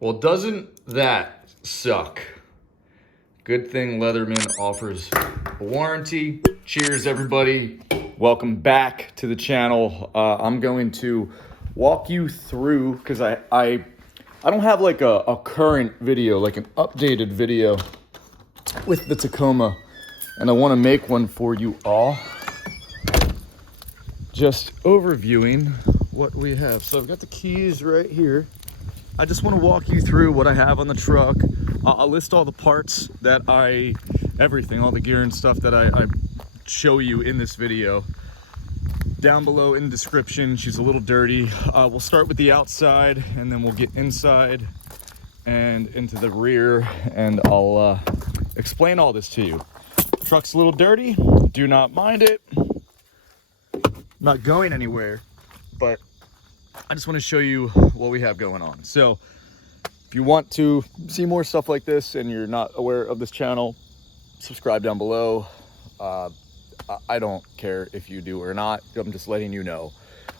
Well, doesn't that suck? Good thing Leatherman offers a warranty. Cheers, everybody. Welcome back to the channel. I'm going to walk you through, because I don't have like a current video, like an updated video with the Tacoma, and I want to make one for you all. Just overviewing what we have. So I've got the keys right here. I just want to walk you through what I have on the truck. I'll list all the parts that everything, all the gear and stuff that I show you in this video. Down below in the description. She's a little dirty. We'll start with the outside and then we'll get inside and into the rear, and I'll explain all this to you. Truck's a little dirty. Do not mind it. Not going anywhere, but I just want to show you what we have going on. So if you want to see more stuff like this and you're not aware of this channel, subscribe down below. I don't care if you do or not. I'm just letting you know.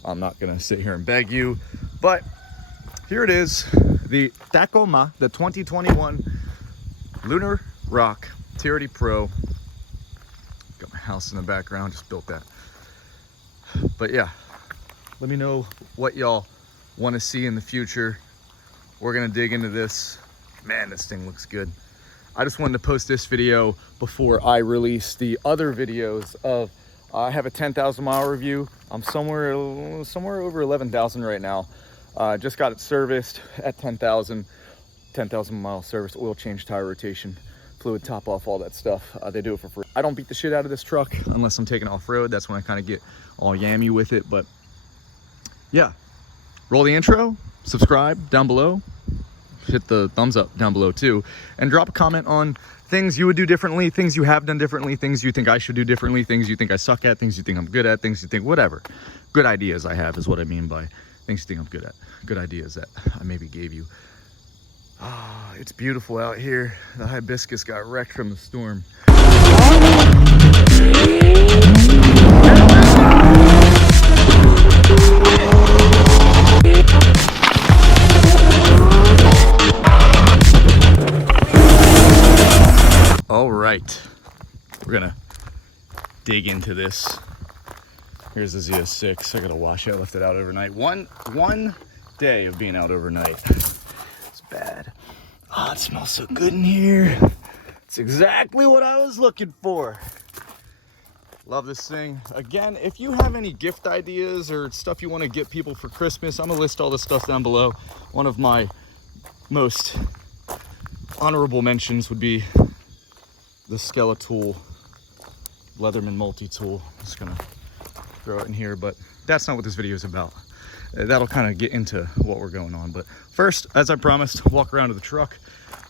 I'm not gonna sit here and beg you, but here it is, the Tacoma, the 2021 Lunar REK TRD Pro. Got my house in the background, just built that. But yeah, let me know what y'all want to see in the future. We're gonna dig into this. Man, this thing looks good. I just wanted to post this video before I release the other videos of, I have a 10,000 mile review. I'm somewhere over 11,000 right now. Just got it serviced at 10,000 mile service, oil change, tire rotation, fluid top off, all that stuff. They do it for free. I don't beat the shit out of this truck unless I'm taking off-road. That's when I kind of get all yammy with it. But yeah, roll the intro, subscribe down below, hit the thumbs up down below too, and drop a comment on things you would do differently, things you have done differently, things you think I should do differently, things you think I suck at, things you think I'm good at, things you think, whatever. Good ideas I have is what I mean by things you think I'm good at. Good ideas that I maybe gave you. Ah, it's beautiful out here. The hibiscus got wrecked from the storm. All right, we're gonna dig into this. Here's the ZS6. I gotta wash it. I left it out overnight. One day of being out overnight. It's bad. Oh, it smells so good in here. It's exactly what I was looking for. Love this thing. Again, if you have any gift ideas or stuff you want to get people for Christmas, I'm gonna list all this stuff down below. One of my most honorable mentions would be the Skeletal Leatherman multi-tool. I'm just gonna throw it in here, but that's not what this video is about. That'll kind of get into what we're going on. But first, as I promised, walk around to the truck.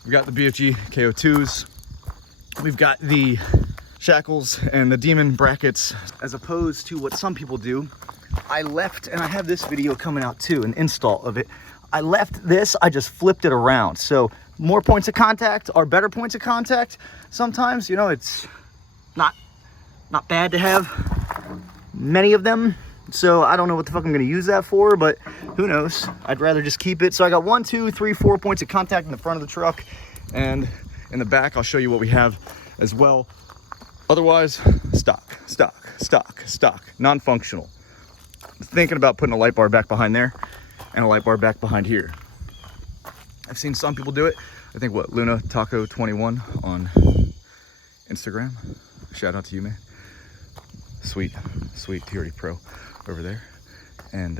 We've got the BFG KO2s. We've got the shackles and the Demon brackets. As opposed to what some people do, I left, and I have this video coming out too, an install of it. I left this, I just flipped it around. So more points of contact are better points of contact. Sometimes, you know, it's not bad to have many of them. So I don't know what the fuck I'm gonna use that for, but who knows? I'd rather just keep it. So I got 1, 2, 3, 4 points of contact in the front of the truck, and in the back, I'll show you what we have as well. Otherwise, stock, non-functional. Thinking about putting a light bar back behind there and a light bar back behind here. I've seen some people do it. I think what, Luna Taco 21 on Instagram. Shout out to you, man. Sweet TRD Pro over there. And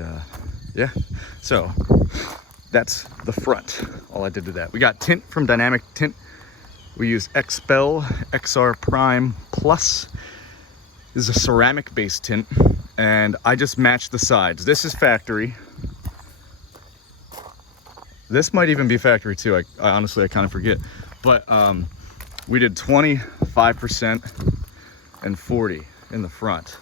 yeah, so that's the front. All I did to that. We got tint from Dynamic Tint. We use Expel XR Prime Plus. This is a ceramic based tint, and I just matched the sides. This is factory. This might even be factory too. I honestly, I kind of forget. But we did 25% and 40 in the front.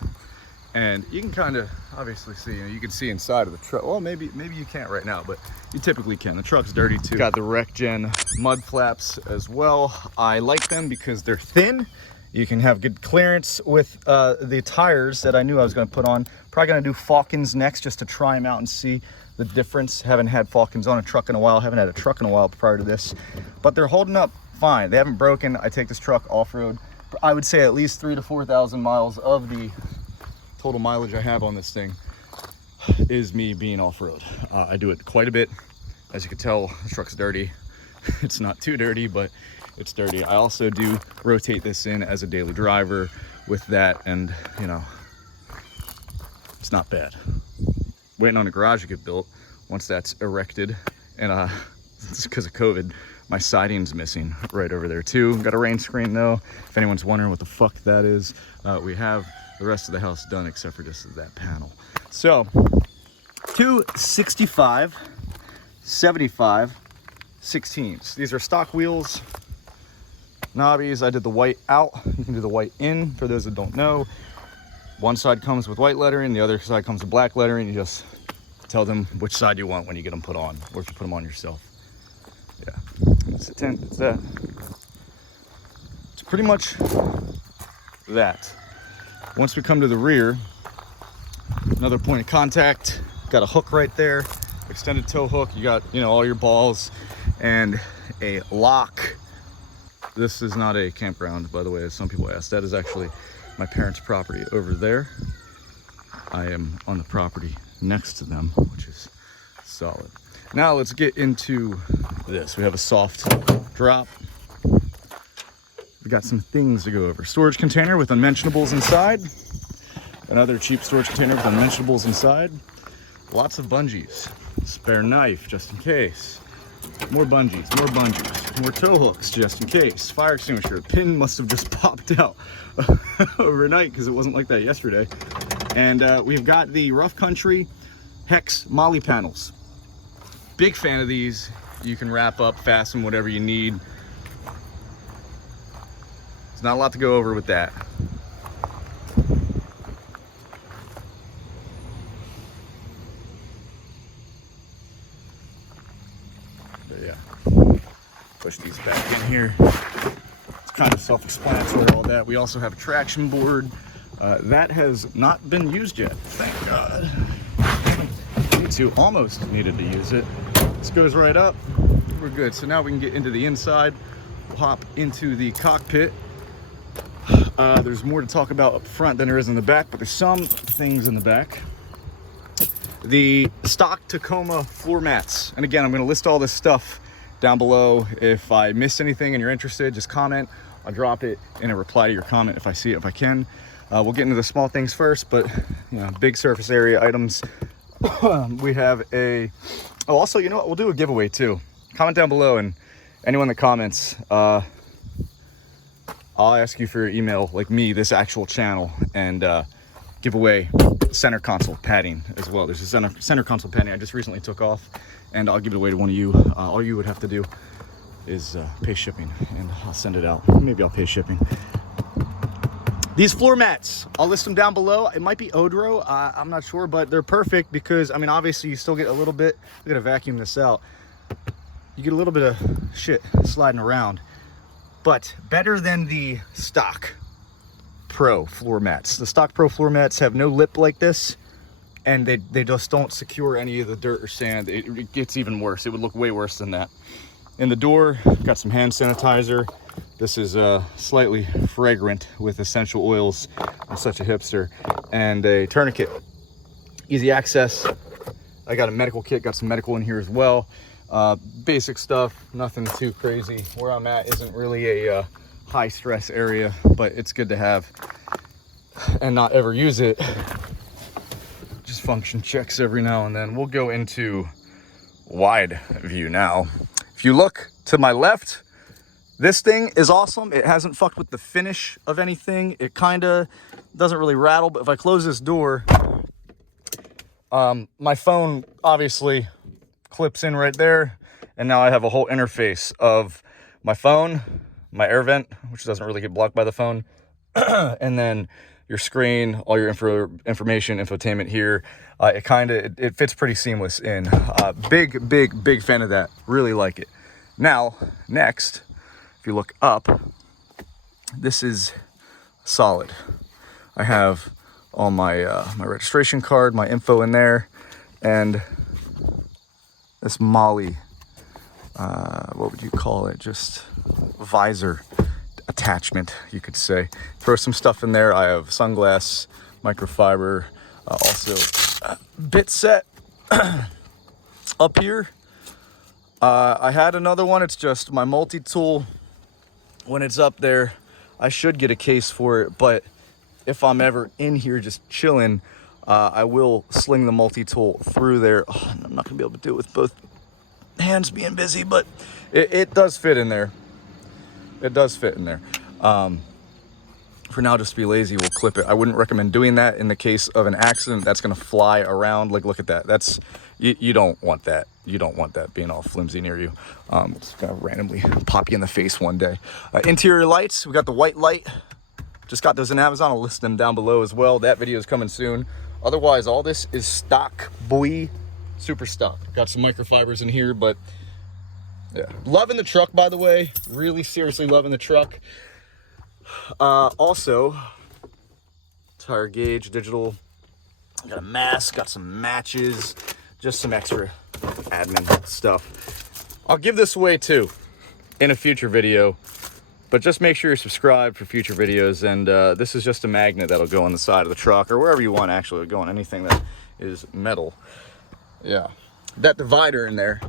And you can kind of obviously see, you know, you can see inside of the truck. Well, maybe you can't right now, but you typically can. The truck's dirty too. Got the REK GEN Mud Flaps as well. I like them because they're thin You can have good clearance with the tires that I knew I was going to put on. Probably going to do Falcons next just to try them out and see the difference. Haven't had Falcons on a truck in a while. Haven't had a truck in a while prior to this. But they're holding up fine. They haven't broken. I take this truck off-road. I would say at least 3,000 to 4,000 miles of the total mileage I have on this thing is me being off-road. I do it quite a bit. As you can tell, the truck's dirty. It's not too dirty, but it's dirty. I also do rotate this in as a daily driver with that, and you know, it's not bad. Waiting on a garage to get built. Once that's erected, and it's because of COVID, my siding's missing right over there too. Got a rain screen though. If anyone's wondering what the fuck that is, we have the rest of the house done except for just that panel. So 265, 75, 16s. These are stock wheels. Knobbies. I did the white out. You can do the white in for those that don't know. One side comes with white lettering, the other side comes with black lettering. You just tell them which side you want when you get them put on, or if you put them on yourself. Yeah, it's a tint. It's that. It's pretty much that. Once we come to the rear, another point of contact. Got a hook right there, extended tow hook. You got, you know, all your balls and a lock. This is not a campground, by the way, as some people ask. That is actually my parents' property over there. I am on the property next to them, which is solid. Now let's get into this. We have a soft drop. We got some things to go over. Storage container with unmentionables inside. Another cheap storage container with unmentionables inside. Lots of bungees. Spare knife, just in case. More bungees, more bungees. More tow hooks, just in case. Fire extinguisher. Pin must have just popped out overnight because it wasn't like that yesterday. And we've got the Rough Country Hex MOLLE panels. Big fan of these. You can wrap up, fasten whatever you need. There's not a lot to go over with that. But yeah, push these back in here. It's kind of self-explanatory, all that. We also have a traction board. That has not been used yet, thank God. Me too, almost needed to use it. This goes right up, we're good. So now we can get into the inside. We'll hop into the cockpit. There's more to talk about up front than there is in the back, but there's some things in the back. The stock Tacoma floor mats. And again, I'm gonna list all this stuff down below. If I miss anything and you're interested, just comment. I'll drop it in a reply to your comment if I see it, if I can. We'll get into the small things first, but you know, big surface area items. We have a, oh, also, you know what? We'll do a giveaway too. Comment down below, and anyone that comments, I'll ask you for your email, like me, this actual channel, and give away center console padding as well. There's a center console padding I just recently took off, and I'll give it away to one of you. All you would have to do is pay shipping, and I'll send it out. Maybe I'll pay shipping. These floor mats, I'll list them down below. It might be Odro, I'm not sure, but they're perfect because, I mean, obviously you still get a little bit, we're gonna vacuum this out. You get a little bit of shit sliding around, but better than the stock Pro floor mats. The stock Pro floor mats have no lip like this, and they just don't secure any of the dirt or sand. It gets even worse. It would look way worse than that. In the door, got some hand sanitizer. This is slightly fragrant with essential oils. I'm such a hipster. And a tourniquet. Easy access. I got a medical kit, got some medical in here as well. Basic stuff, nothing too crazy. Where I'm at isn't really a high stress area, but it's good to have and not ever use it. Just function checks every now and then. We'll go into wide view now. If you look to my left, this thing is awesome. It hasn't fucked with the finish of anything. It kind of doesn't really rattle, but if I close this door, my phone obviously clips in right there, and now I have a whole interface of my phone, my air vent, which doesn't really get blocked by the phone, and then your screen, all your information, infotainment here. It fits pretty seamless in. Big fan of that. Really like it. Now, next, if you look up, this is solid. I have all my my registration card, my info in there, and this MOLLE, what would you call it? Just visor attachment, you could say. Throw some stuff in there. I have sunglass, microfiber, also bit set up here. I had another one. It's just my multi-tool. When it's up there, I should get a case for it, but if I'm ever in here just chilling, I will sling the multi-tool through there. Oh, I'm not gonna be able to do it with both hands being busy, but it does fit in there. It does fit in there. For now, just to be lazy, we'll clip it. I wouldn't recommend doing that in the case of an accident. That's gonna fly around. Like, look at that. That's, you don't want that. You don't want that being all flimsy near you. It's gonna randomly pop you in the face one day. Interior lights, we got the white light. Just got those in Amazon. I'll list them down below as well. That video is coming soon. Otherwise, all this is stock, boy. Super stock. Got some microfibers in here, but yeah. Loving the truck, by the way. Really seriously loving the truck. Also, tire gauge, digital. Got a mask, got some matches, just some extra admin stuff. I'll give this away too in a future video. But just make sure you're subscribed for future videos. And this is just a magnet that'll go on the side of the truck, or wherever you want, actually. It'll go on anything that is metal. Yeah. That divider in there.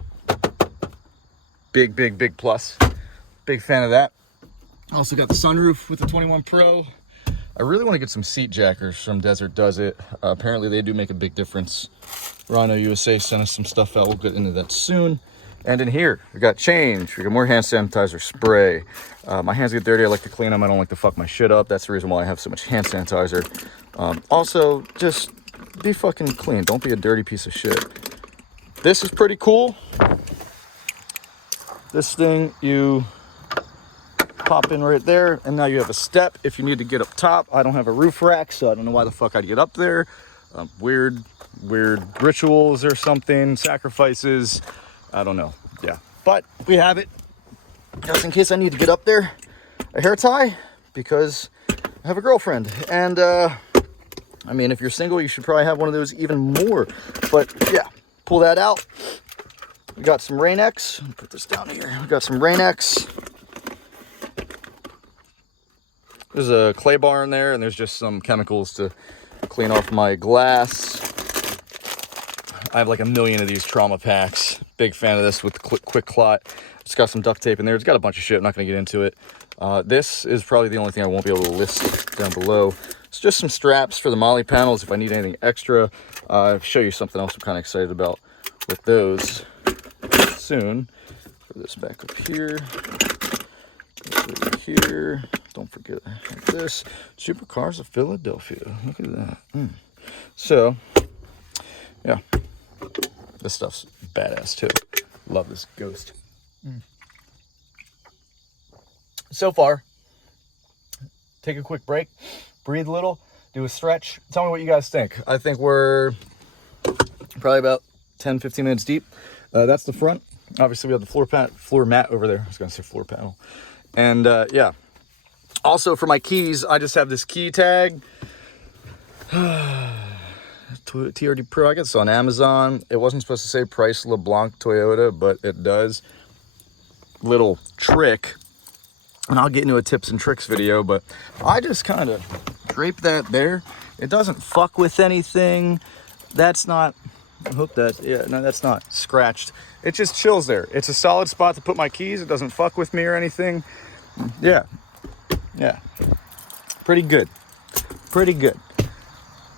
Big, big, big plus. Big fan of that. Also got the sunroof with the 21 Pro. I really want to get some seat jackers from Desert Does It. Apparently they do make a big difference. Rhino USA sent us some stuff out. We'll get into that soon. And in here, we got change. We got more hand sanitizer spray. My hands get dirty. I like to clean them. I don't like to fuck my shit up. That's the reason why I have so much hand sanitizer. Also, just be fucking clean. Don't be a dirty piece of shit. This is pretty cool. This thing, you pop in right there, and now you have a step if you need to get up top. I don't have a roof rack, so I don't know why the fuck I'd get up there. Weird rituals or something, sacrifices. I don't know. Yeah, but we have it just in case I need to get up there. A hair tie because I have a girlfriend, and I mean, if you're single, you should probably have one of those even more. But yeah, pull that out. We got some Rain-X. Put this down here. We got some Rain-X. There's a clay bar in there, and there's just some chemicals to clean off my glass. I have like a million of these trauma packs. Big fan of this with the quick clot. It's got some duct tape in there. It's got a bunch of shit. I'm not going to get into it. This is probably the only thing I won't be able to list down below. It's just some straps for the MOLLE panels if I need anything extra. I'll show you something else I'm kind of excited about with those soon. Put this back up here. Over here. Don't forget this. Supercars of Philadelphia. Look at that. So, yeah. This stuff's badass too. Love this Ghost. So far, take a quick break, breathe a little, do a stretch. Tell me what you guys think. I think we're probably about 10-15 minutes deep. That's the front. Obviously, we have the floor mat over there. I was going to say floor panel. And yeah. Also, for my keys, I just have this key tag. TRD Pro, I got this on Amazon. It wasn't supposed to say price LeBlanc Toyota, but it does. Little trick, and I'll get into a tips and tricks video, but I just kind of drape that there. It doesn't fuck with anything. That's not, I hope that, yeah, no, that's not scratched. It just chills there. It's a solid spot to put my keys. It doesn't fuck with me or anything. Yeah, yeah, pretty good, pretty good.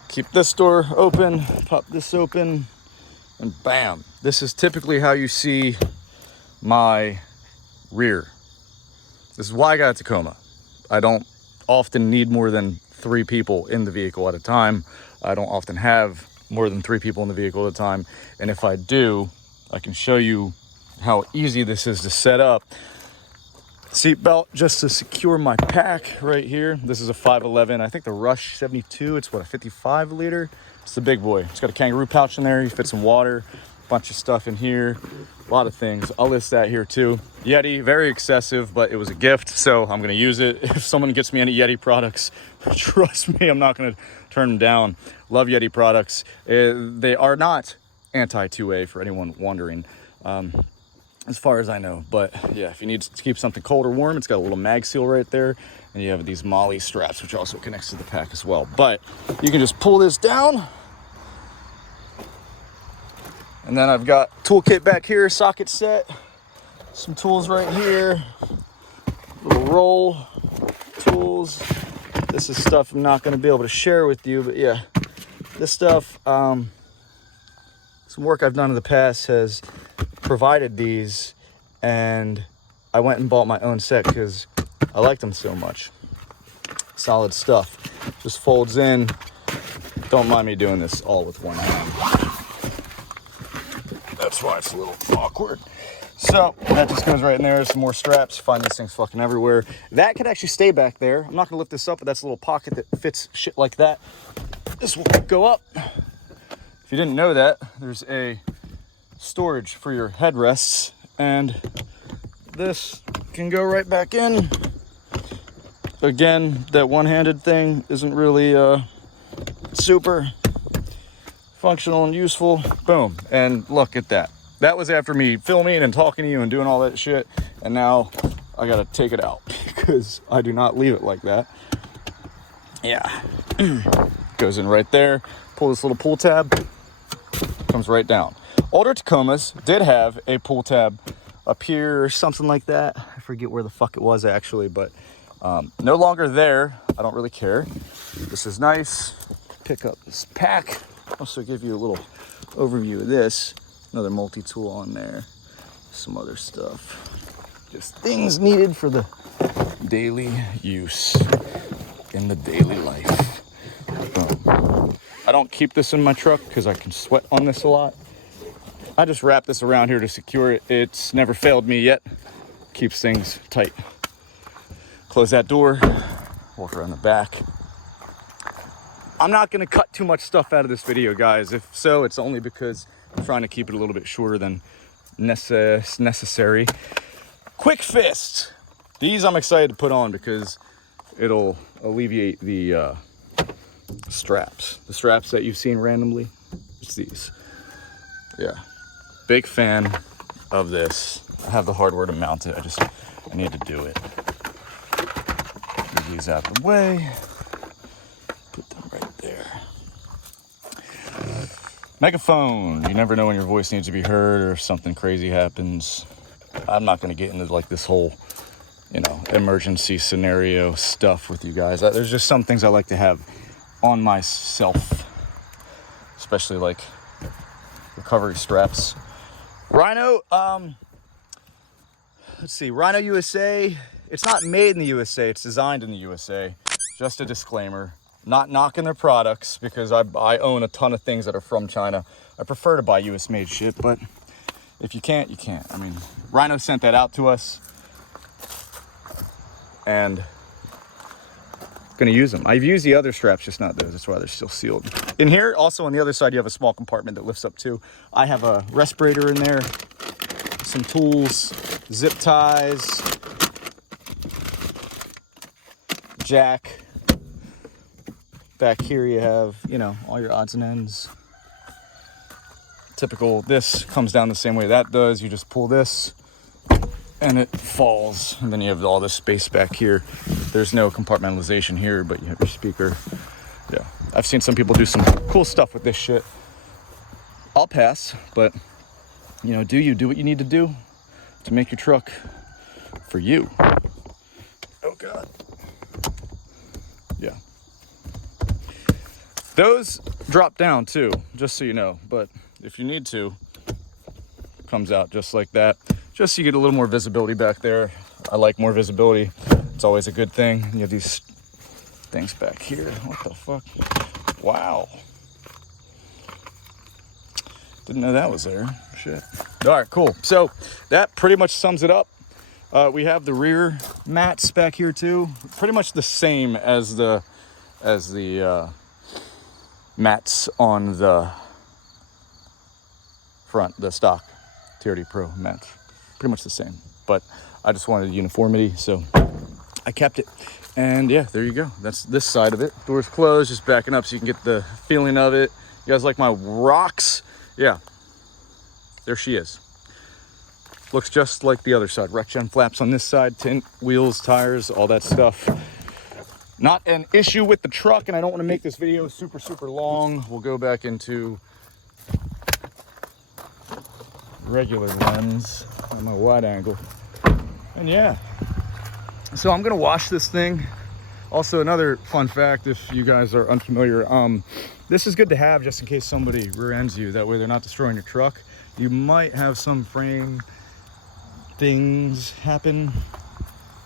Keep this door open, pop this open, and bam. This is typically how you see my rear. This is why I got a Tacoma. I don't often need more than 3 people in the vehicle at a time. I don't often have more than 3 people in the vehicle at a time. And if I do, I can show you how easy this is to set up. Seat belt just to secure my pack right here. This is a 511. I think the Rush 72. It's what, a 55 liter? It's the big boy. It's got a kangaroo pouch in there. You fit some water, a bunch of stuff in here, a lot of things. I'll list that here too. Yeti, very excessive, but it was a gift, so I'm gonna use it. If someone gets me any Yeti products, trust me, I'm not gonna turn them down. Love Yeti products. They are not anti-2A for anyone wondering, as far as I know. But yeah, if you need to keep something cold or warm, it's got a little mag seal right there, and you have these MOLLE straps, which also connects to the pack as well. But you can just pull this down, and then I've got toolkit back here, socket set. Some tools right here, little roll tools. This is stuff I'm not going to be able to share with you, but yeah, this stuff, some work I've done in the past has provided these, and I went and bought my own set because I liked them so much. Solid stuff. Just folds in. Don't mind me doing this all with one hand. That's why it's a little awkward. So that just goes right in there. Some more straps. Find these things fucking everywhere. That could actually stay back there. I'm not gonna lift this up, but that's a little pocket that fits shit like that. This will go up. If you didn't know that, there's a storage for your headrests, and this can go right back in. Again, that one-handed thing isn't really super functional and useful. Boom, and look at that. That was after me filming and talking to you and doing all that shit. And now I gotta take it out because I do not leave it like that. Yeah. Goes in right there. Pull this little pull tab. Comes right down. Older Tacomas did have a pull tab up here or something like that. I forget where the fuck it was actually, but no longer there. I don't really care. This is nice. Pick up this pack. Also give you a little overview of this. Another multi-tool on there, some other stuff. Just things needed for the daily use in the daily life. I don't keep this in my truck because I can sweat on this a lot. I just wrap this around here to secure it. It's never failed me yet. Keeps things tight. Close that door, walk around the back. I'm not gonna cut too much stuff out of this video, guys. If so, it's only because I'm trying to keep it a little bit shorter than necessary. Quick fist. These I'm excited to put on because it'll alleviate the straps. The straps that you've seen randomly, it's these. Yeah, big fan of this. I have the hardware to mount it. I need to do it. Move these out of the way. Put them right there. Megaphone. You never know when your voice needs to be heard or if something crazy happens. I'm not going to get into like this whole, emergency scenario stuff with you guys. There's just some things I like to have on myself, especially like recovery straps. Rhino, let's see, Rhino USA. It's not made in the USA. It's designed in the USA. Just a disclaimer. Not knocking their products because I own a ton of things that are from China. I prefer to buy US made shit, but if you can't, you can't. I mean, Rhino sent that out to us and gonna use them. I've used the other straps, just not those. That's why they're still sealed. In here, also on the other side, you have a small compartment that lifts up too. I have a respirator in there, some tools, zip ties, jack. Back here you have, all your odds and ends. Typical, this comes down the same way that does. You just pull this and it falls. And then you have all this space back here. There's no compartmentalization here, but you have your speaker. Yeah, I've seen some people do some cool stuff with this shit. I'll pass, but do what you need to do to make your truck for you. Oh God. Yeah. Those drop down too, just so you know, but if you need to, it comes out just like that, just so you get a little more visibility back there. I like more visibility. It's always a good thing. You have these things back here. What the fuck? Wow. Didn't know that was there. Shit. All right, cool. So that pretty much sums it up. We have the rear mats back here too. Pretty much the same as the mats on the front, the stock TRD Pro mats. Pretty much the same. but I just wanted uniformity, so I kept it. And yeah, there you go. That's this side of it. Doors closed, just backing up so you can get the feeling of it. You guys like my rocks? Yeah, there she is. Looks just like the other side. REK GEN flaps on this side, tint, wheels, tires, all that stuff. Not an issue with the truck, and I don't want to make this video super long. We'll go back into regular lens on my wide angle. And yeah, so I'm gonna wash this thing. Also, another fun fact, if you guys are unfamiliar, this is good to have just in case somebody rear ends you. That way they're not destroying your truck. You might have some frame things happen,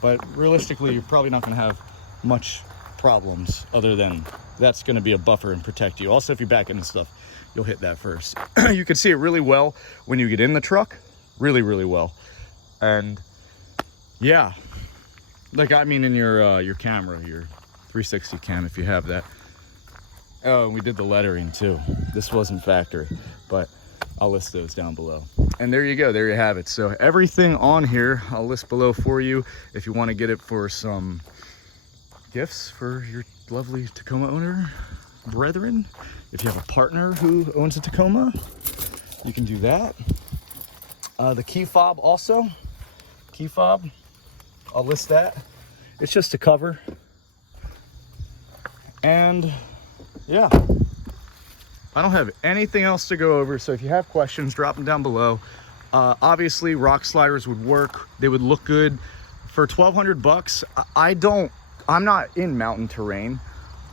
but realistically, you're probably not gonna have much problems other than that's gonna be a buffer and protect you. Also, if you back into stuff, you'll hit that first. You can see it really well when you get in the truck, really well. And yeah, like, I mean, in your camera, your 360 cam, if you have that. Oh, and we did the lettering too. This wasn't factory, but I'll list those down below. And there you go, there you have it. So everything on here, I'll list below for you if you want to get it for some gifts for your lovely Tacoma owner brethren. If you have a partner who owns a Tacoma, you can do that. The key fob also, key fob, I'll list that. It's just a cover. And yeah, I don't have anything else to go over. So if you have questions, drop them down below. Obviously rock sliders would work. They would look good for 1,200 bucks. I'm not in mountain terrain.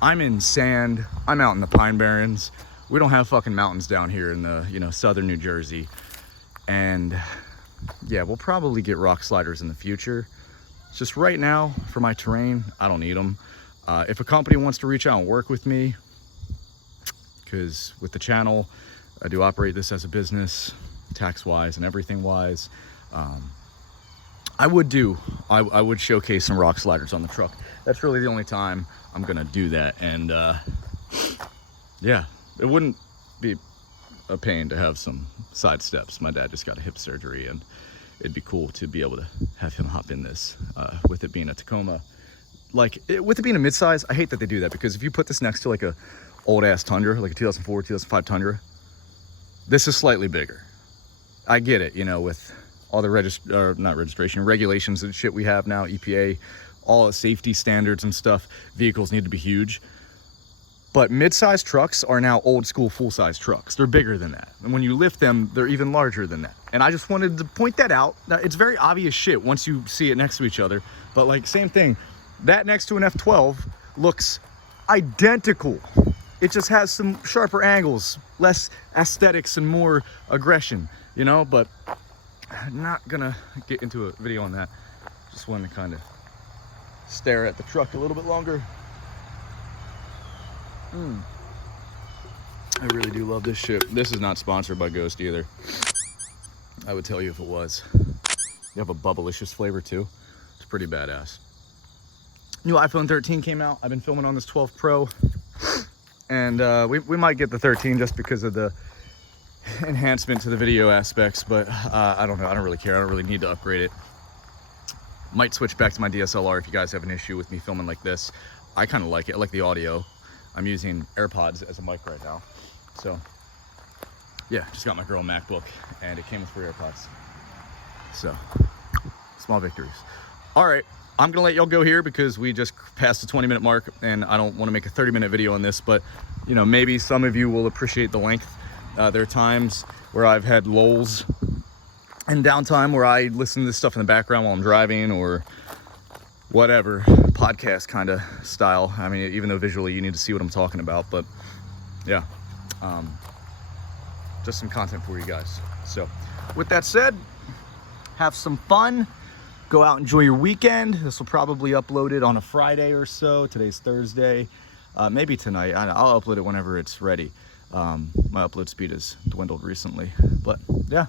I'm in sand. I'm out in the Pine Barrens. We don't have fucking mountains down here in the, you know, southern New Jersey. And yeah, we'll probably get rock sliders in the future. It's just right now for my terrain, I don't need them. If a company wants to reach out and work with me, because with the channel, I do operate this as a business, tax-wise and everything-wise, I would showcase some rock sliders on the truck. That's really the only time I'm gonna do that. And yeah, it wouldn't be a pain to have some side steps. My dad just got a hip surgery, and it'd be cool to be able to have him hop in this with it being a Tacoma. Like, with it being a midsize, I hate that they do that, because if you put this next to like a old ass Tundra, like a 2004, 2005 Tundra, this is slightly bigger. I get it, you know, with all the regulations and shit we have now, EPA, all the safety standards and stuff, vehicles need to be huge. But mid-size trucks are now old school full-size trucks. They're bigger than that. And when you lift them, they're even larger than that. And I just wanted to point that out. Now, it's very obvious shit once you see it next to each other. But like, same thing, that next to an F12 looks identical. It just has some sharper angles, less aesthetics and more aggression, you know? But I'm not gonna get into a video on that. Just wanted to kind of stare at the truck a little bit longer. I really do love this shit. This is not sponsored by Ghost either. I would tell you if it was. You have a bubblicious flavor too. It's pretty badass. New iPhone 13 came out. I've been filming on this 12 Pro. And we might get the 13 just because of the enhancement to the video aspects, but I don't know. I don't really care. I don't really need to upgrade it. Might switch back to my DSLR if you guys have an issue with me filming like this. I kind of like it. I like the audio. I'm using AirPods as a mic right now. So yeah, just got my girl MacBook and it came with 3 AirPods. So small victories. All right, I'm gonna let y'all go here because we just passed the 20-minute mark and I don't want to make a 30-minute video on this, but you know, maybe some of you will appreciate the length. There are times where I've had lulls and downtime where I listen to this stuff in the background while I'm driving or whatever, podcast kind of style. I mean, even though visually you need to see what I'm talking about, but yeah, just some content for you guys. So with that said, have some fun, go out, enjoy your weekend. This will probably upload it on a Friday or so. Today's Thursday, maybe tonight. I'll upload it whenever it's ready. My upload speed has dwindled recently, but yeah,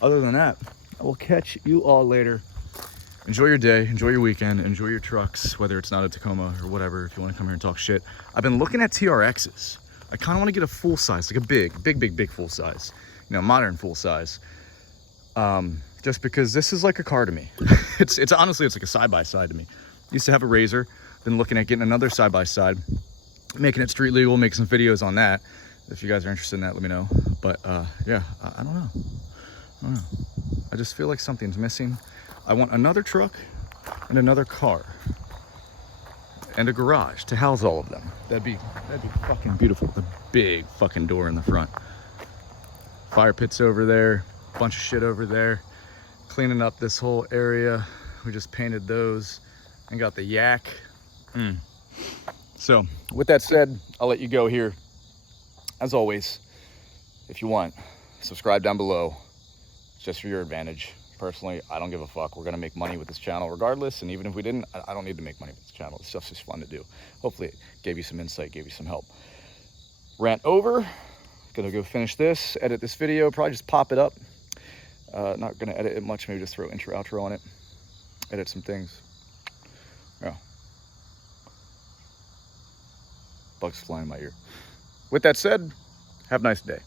other than that, I will catch you all later. Enjoy your day, enjoy your weekend, enjoy your trucks, whether it's not a Tacoma or whatever, if you want to come here and talk shit. I've been looking at TRXs. I kind of want to get a full size, like a big full size, you know, modern full size. Just just because this is like a car to me. It's honestly, it's like a side-by-side to me. Used to have a Razor, been looking at getting another side-by-side, making it street legal, make some videos on that. If you guys are interested in that, let me know. But yeah, I don't know. I just feel like something's missing. I want another truck and another car and a garage to house all of them. That'd be fucking beautiful. The big fucking door in the front. Fire pits over there, bunch of shit over there. Cleaning up this whole area. We just painted those and got the yak. So with that said, I'll let you go here. As always, if you want, subscribe down below. It's just for your advantage. Personally, I don't give a fuck. We're gonna make money with this channel regardless, and even if we didn't, I don't need to make money with this channel. This stuff's just fun to do. Hopefully it gave you some insight, gave you some help. Rant over. Gonna go finish this, edit this video, probably just pop it up. Not gonna edit it much, maybe just throw intro, outro on it. Edit some things. Yeah. Bugs flying in my ear. With that said, have a nice day.